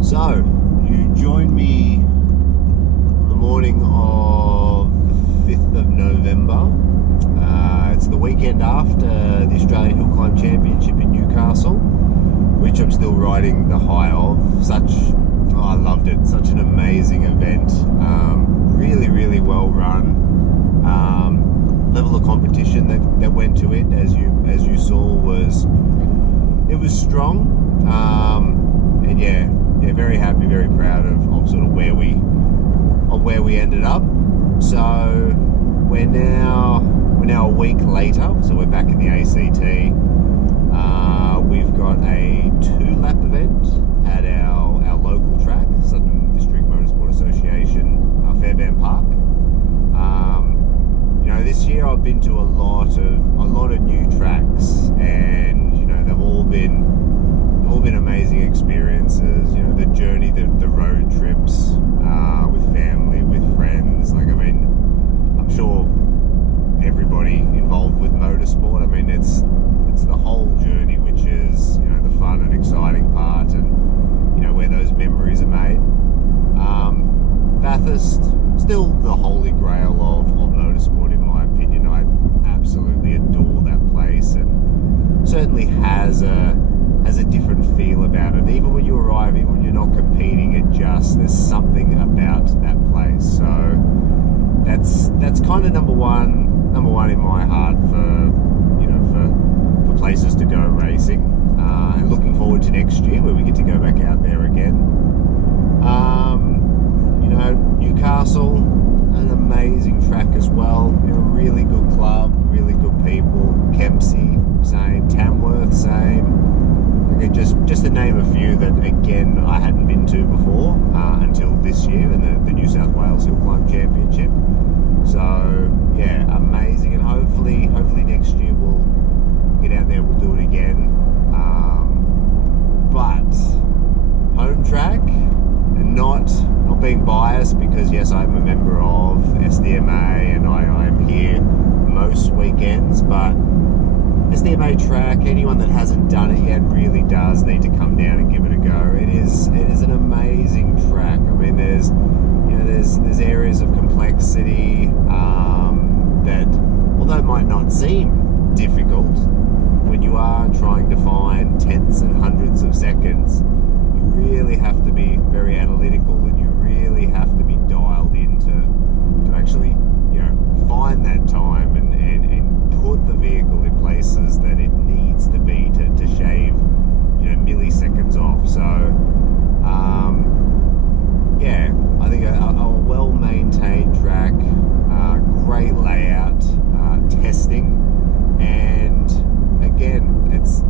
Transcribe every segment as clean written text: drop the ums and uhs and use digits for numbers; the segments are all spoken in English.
So, you joined me on the morning of the 5th of November. It's the weekend after the Australian Hillclimb Championship in Newcastle, which I'm still riding the high of. I loved it. Such an amazing event. Really, really well run. Level of competition that went to it, as you saw, was strong. And yeah, very happy, very proud of sort of where we ended up. So we're now a week later, so we're back in the ACT. We've got a 2-lap event at our local track, Southern District Motorsport Association, Fairbairn Park. This year I've been to a lot of new tracks, and they've all been amazing experiences. The journey, the road trips, with family, with friends. I'm sure everybody involved with motorsport, it's the whole journey, which is the fun and exciting part, and where those memories are made. Bathurst, still the holy grail of motorsport in my opinion. I absolutely adore that place, and certainly has a different feel about it. Even when you arrive, even when you're not competing, there's something about that place. So that's kind of number one in my heart for places to go racing, and looking forward to next year where we get to go back out there again. Newcastle, an amazing track as well. Really good club, really good people. Kempsey, same. Tamworth, same. Okay, just to name a few that again I hadn't been to before until this year in the New South Wales Hillclimb Championship. So yeah, amazing, and hopefully next year we'll get out there, we'll do it again. But home track, and not being biased, because yes, I'm a member of SDMA and I am here most weekends, but SDMA track, anyone that hasn't done it yet really does need to come down and give it a go. It is an amazing track. There's areas of complexity that, although it might not seem difficult, when you are trying to find tenths and hundredths of seconds, you really have to be very analytical, and you really have to be dialed in to actually find that time and put the vehicle in places that it needs to be to shave milliseconds off. So yeah, I think a well-maintained track, great layout, testing, and again, it's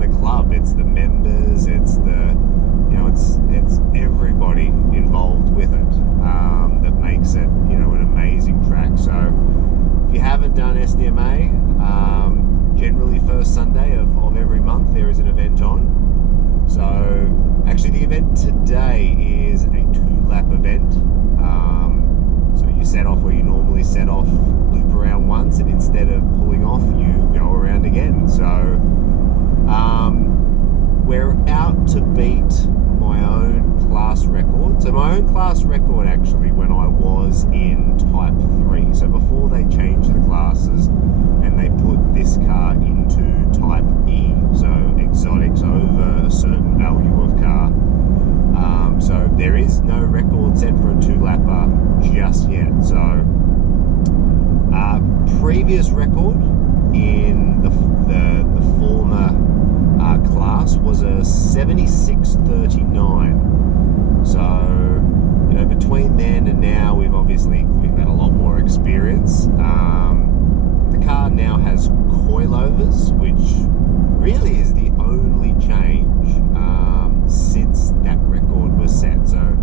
the club, it's the members, it's everybody involved with it that makes it an amazing track. So if you haven't done SDMA, generally first Sunday of every month there is an event on. So actually the event today is a 2-lap event. So you set off where you normally set off, loop around once, and instead of pulling off, you go around again. So we're out to beat my own class record. So my own class record actually when I was in Type 3. So before they changed the classes and they put this car into Type E, so exotics over a certain value of car. So there is no record set for a 2-lapper just yet. So previous record in the former class was a 76:39. So, you know, between then and now, we've had a lot more experience. The car now has coilovers, which really is the only change since that record was set. So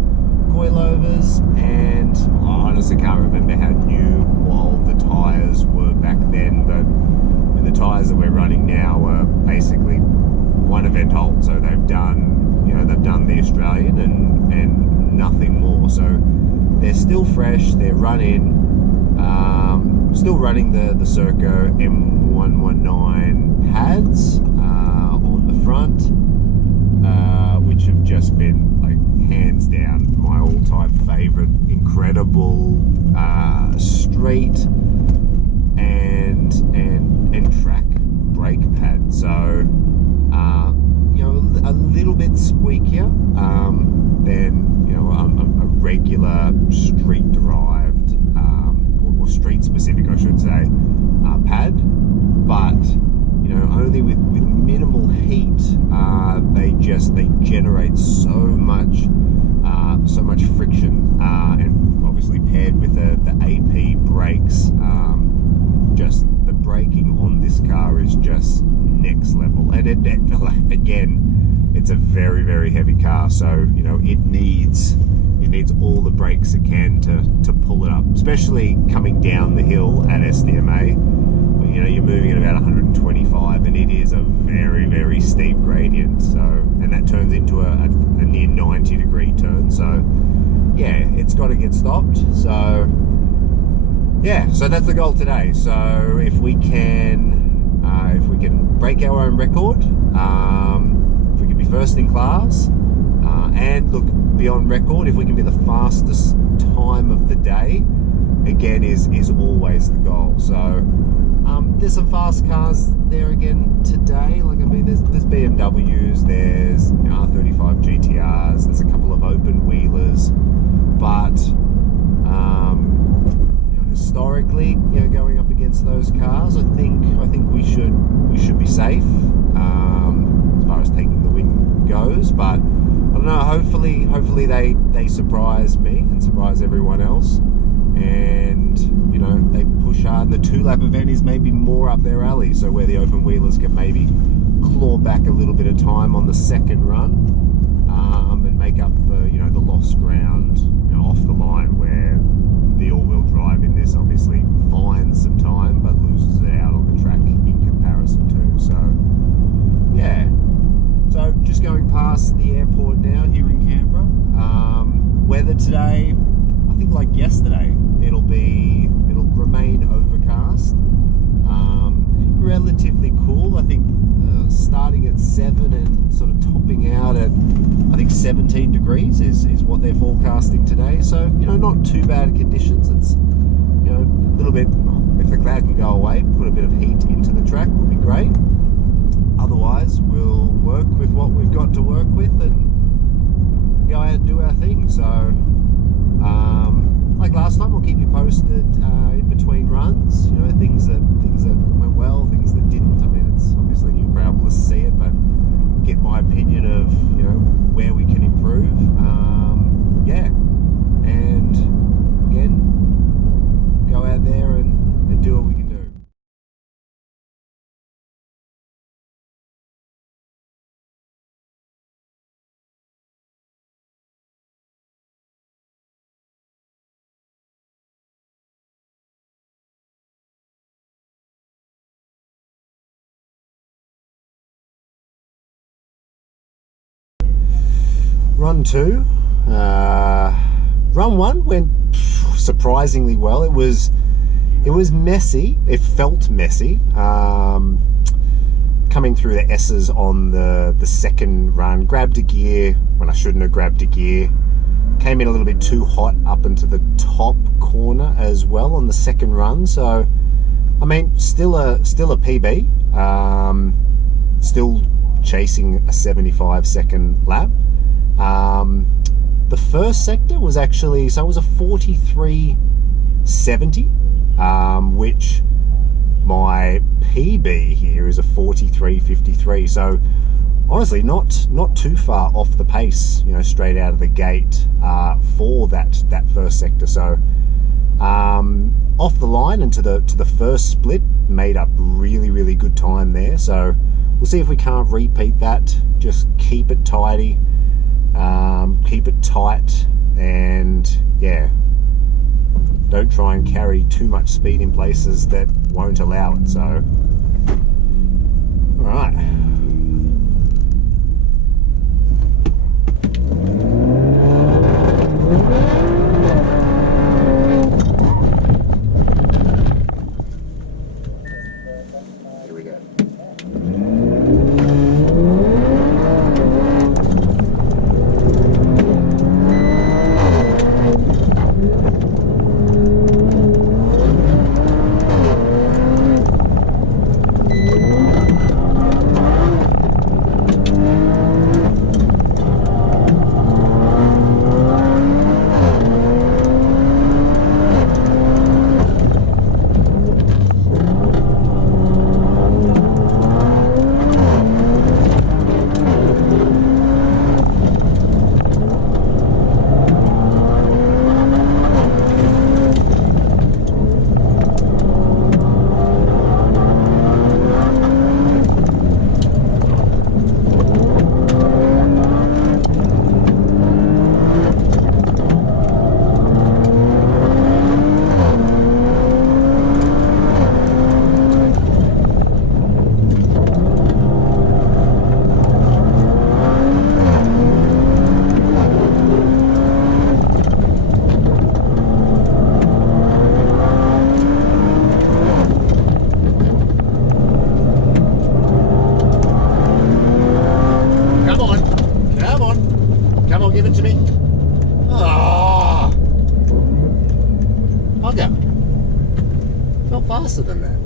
coilovers, and I honestly can't remember how new or old the tyres were back then, but the tyres that we're running now are basically one event old. So they've done the Australian and nothing more. So they're still fresh. They're still running the Serco M119 pads on the front, which have just been, like, hands down my all-time favorite. Incredible street and track brake pad. So a little bit squeakier than a regular street derived or street specific, I should say, pad, but only with minimal heat. They generate so much friction, and obviously paired with the AP brakes, just the braking on this car is just next level. And again, it's a very, very heavy car, so it needs all the brakes it can to pull it up, especially coming down the hill at SDMA. You're moving at about 125, and it is a very, very steep gradient. So, and that turns into a near 90-degree turn. So, yeah, it's got to get stopped. So, yeah, so that's the goal today. So, if we can break our own record, if we can be first in class, and look beyond record, if we can be the fastest time of the day, again, is always the goal. So. There's some fast cars there again today. There's BMWs, there's R35 GTRs, there's a couple of open wheelers, but historically, going up against those cars, I think we should be safe as far as taking the win goes. But I don't know. Hopefully they surprise me and surprise everyone else, and they push hard. The 2-lap event is maybe more up their alley, so where the open wheelers can maybe claw back a little bit of time on the second run, and make up for the lost ground off the line, where the all-wheel drive in this obviously finds some time but loses it out on the track in comparison too. So yeah, so just going past the airport now here in Canberra. Weather today, I think like yesterday, it'll remain overcast, relatively cool. I think starting at 7 and sort of topping out at, I think, 17 degrees is what they're forecasting today. So not too bad conditions. It's a little bit, if the cloud can go away, put a bit of heat into the track would be great. Otherwise, we'll work with what we've got to work with and go out and do our thing. So like last time, I'll keep you posted in between runs. Things that went well, things that didn't. I mean, it's obviously you'll be able to see it, but get my opinion of where we can improve. Yeah, and again, go out there and do what we can do. Run 2. Run 1 went surprisingly well. It was messy. It felt messy. Coming through the S's on the second run, grabbed a gear when I shouldn't have grabbed a gear. Came in a little bit too hot up into the top corner as well on the second run. So, I mean, still a PB. Still chasing a 75-second lap. The first sector was actually, so it was a 43.70, which my PB here is a 43.53. So honestly, not too far off the pace, you know, straight out of the gate for that first sector. So off the line and to the first split, made up really good time there. So we'll see if we can't repeat that. Just keep it tidy, keep it tight, and yeah, don't try and carry too much speed in places that won't allow it. So all right. Give it to me. Oh, bugger. Felt faster than that.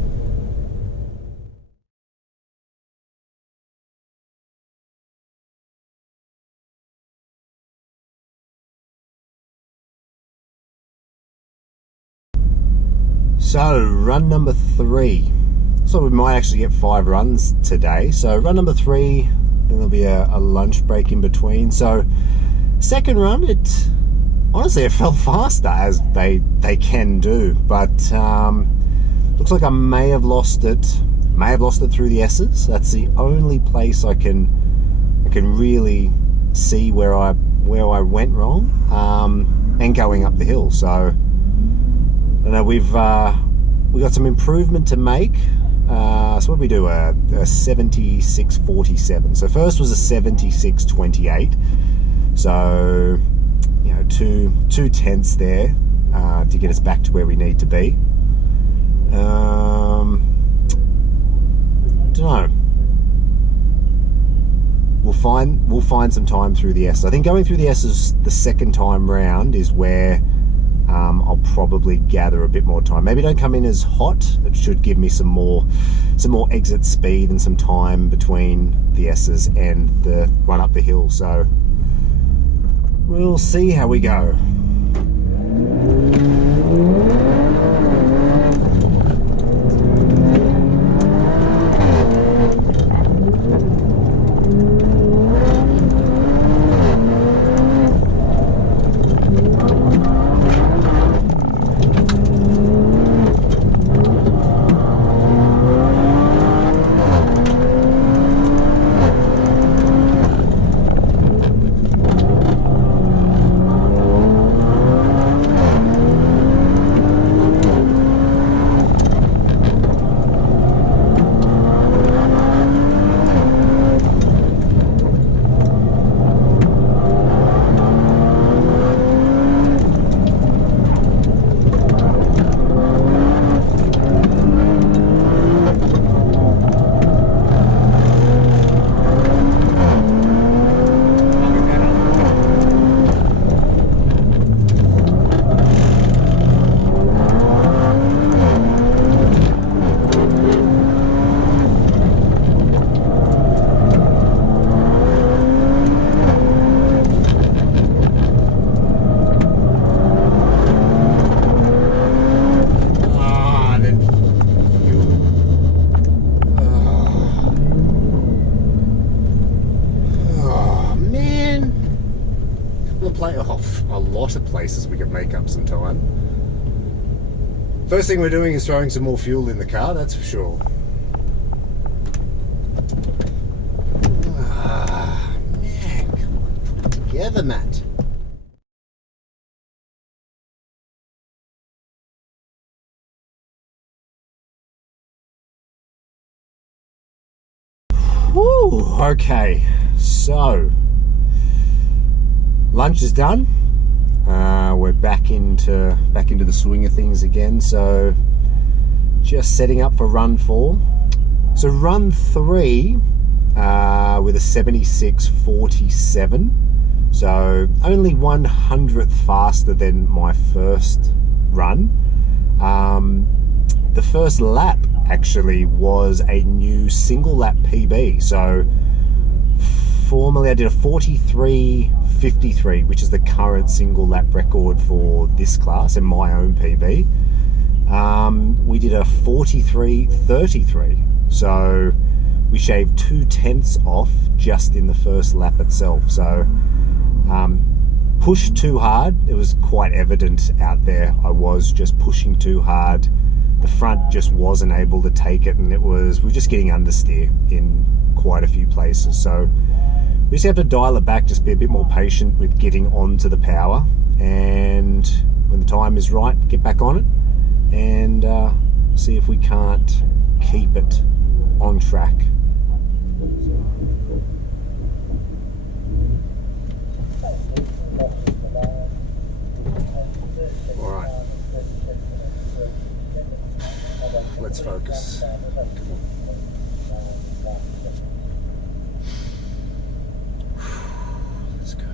So, run number 3. So we might actually get 5 runs today. So run number 3, then there'll be a lunch break in between. So second run, it felt faster, as they can do, but looks like I may have lost it through the S's. That's the only place I can really see where I went wrong, and going up the hill. So I don't know, we got some improvement to make. So what did we do? A 76.47. So first was a 76.28. So, you know, two tenths there to get us back to where we need to be. Don't know. We'll find some time through the S. I think going through the S's the second time round is where I'll probably gather a bit more time. Maybe don't come in as hot. It should give me some more exit speed and some time between the S's and the run up the hill. So we'll see how we go. places we can make up some time. First thing we're doing is throwing some more fuel in the car, that's for sure. Man, come on, put it together, Matt. Woo, okay, so lunch is done. We're back into the swing of things again. So just setting up for run 4. So run 3 with a 76.47. So only 100th faster than my first run. The first lap actually was a new single lap PB. So formerly I did a 43.53, which is the current single lap record for this class and my own PB. We did a 43.33. So we shaved 2/10 off just in the first lap itself. So pushed too hard. It was quite evident out there. I was just pushing too hard. The front just wasn't able to take it, and we're just getting understeer in quite a few places. So we just have to dial it back, just be a bit more patient with getting onto the power, and when the time is right, get back on it and see if we can't keep it on track. All right, let's focus. Come on. Let's go.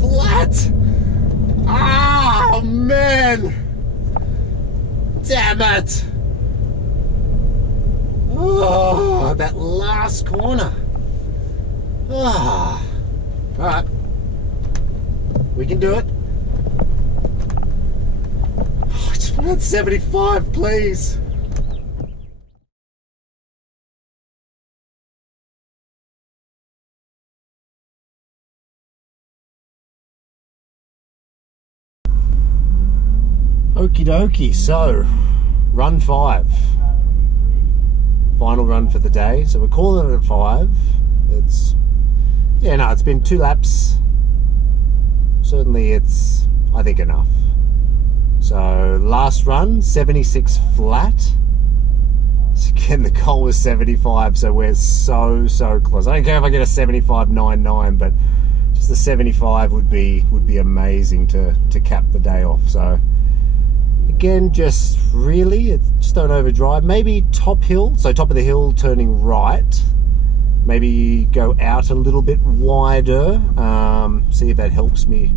Flat. Ah, man. Damn it. Oh, that last corner. Ah. All right. We can do it. Oh, I just want 75, please. Okie dokie, so run 5, final run for the day. So we're calling it at 5. It's been 2 laps. Certainly it's, I think, enough. So last run, 76 flat. So again, the goal was 75, so we're so close. I don't care if I get a 75.99, but just the 75 would be amazing to cap the day off. So again, just don't overdrive. Maybe top hill, so top of the hill turning right. Maybe go out a little bit wider. See if that helps me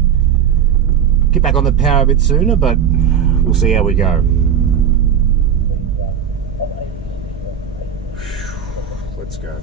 get back on the power a bit sooner, but we'll see how we go. Let's go.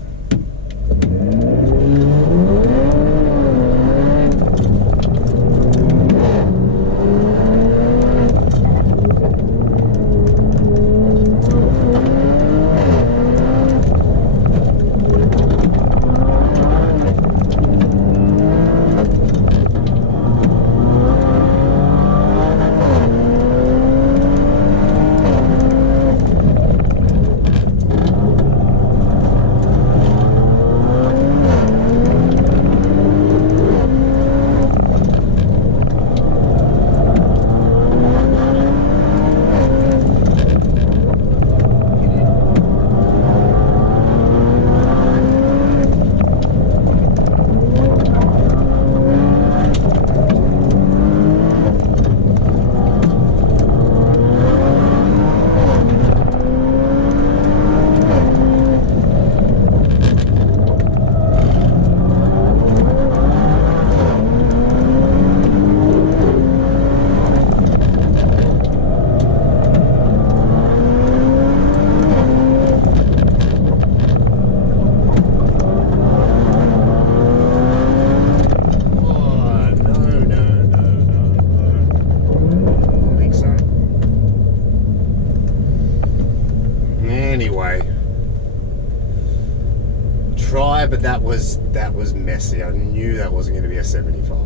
was messy. I knew that wasn't going to be a 75.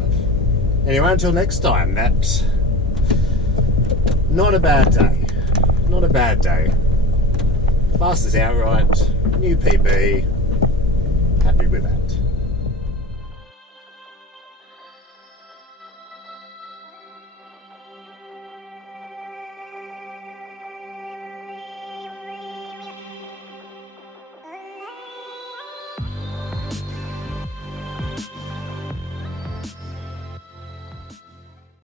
Anyway, until next time, that's not a bad day. Not a bad day. Fastest outright, new PB, happy with that.